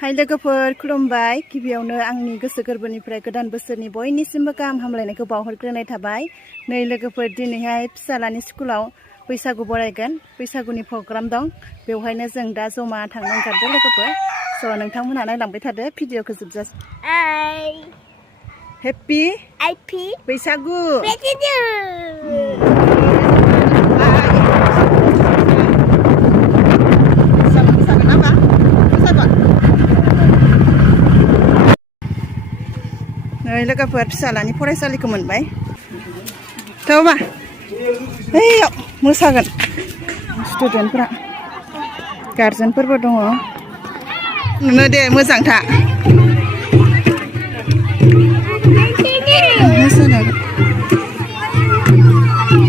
हाय लोगोफोर खुलुमबाय गिबियावनो आंनि गोसो गोरबोनिफ्राय गोदान बोसोरनि बयनिसिमबो गाहाम हामलायनायखौ बावहरग्रोनाय थाबाय। नै लोगोफोर दिनैहाय फिसालानि स्कुलाव बैसागु बरायगोन, बैसागुनि प्रग्राम दं, बेवहायनो जों दा जमा थांनो ओंखारदों लोगोफोर। स' नोंथांमोनहा नायलांबाय थादो भिडिअखौ जोबजासिम। हेपि बैसागु। नै लोगोफोर फिसालानि फरायसालिखौ मोनबाय। थ' मा ओइयाव मोसागोन स्टुडेन्टफोरा, गार्जेनफोरबो दङ। नुनो दे मोजांथा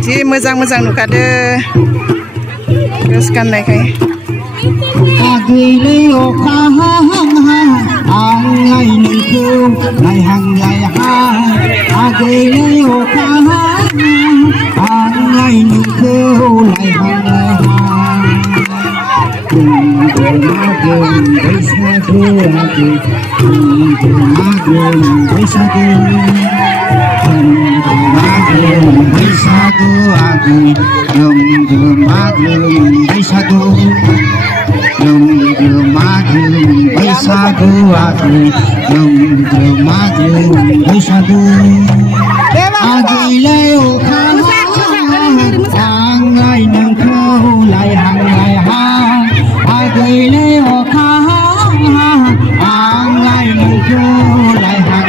जि मोजां मोजां नुखादो ड्रेस गाननायखाय। आगैलै अखा हाहां आंलाय नोंखौ नायहां आगैलै अखा हाहां आंलाय नोंखौ नायहां मागोन बैसागु आगै मागोन बैसागु मागोन बैसागु आगै मागोन बैसागु मागोन बैसागु आगै मागोन बैसागु आगैलै अखा आंलाय नोंखौ नायहां आगैलै अखा आंलाय नोंखौ नायहां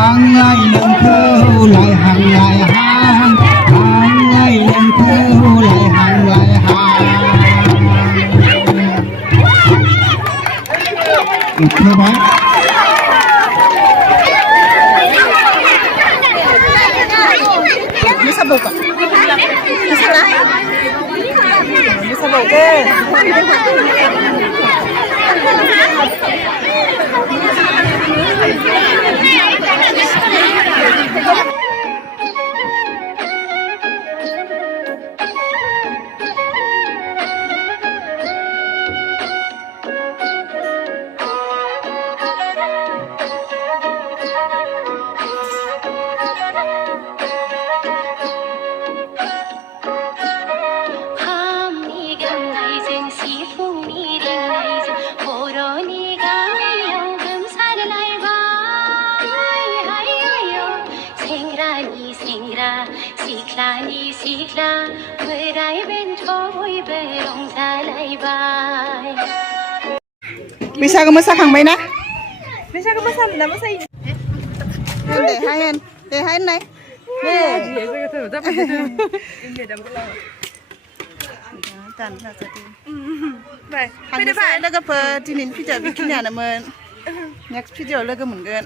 आंलाय नोंखौ नायहां आंलाय नोंखौ नायहां बैसागु मोसाखांबाय ना? बैसागु मोसानो मोसायो दे हायन नाय लोगोफोर दिनैनि भिडिअ बेखिनियानोमोन। नेक्स्ट भिडिअ लोगो मोनगोन।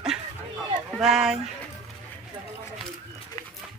बाय।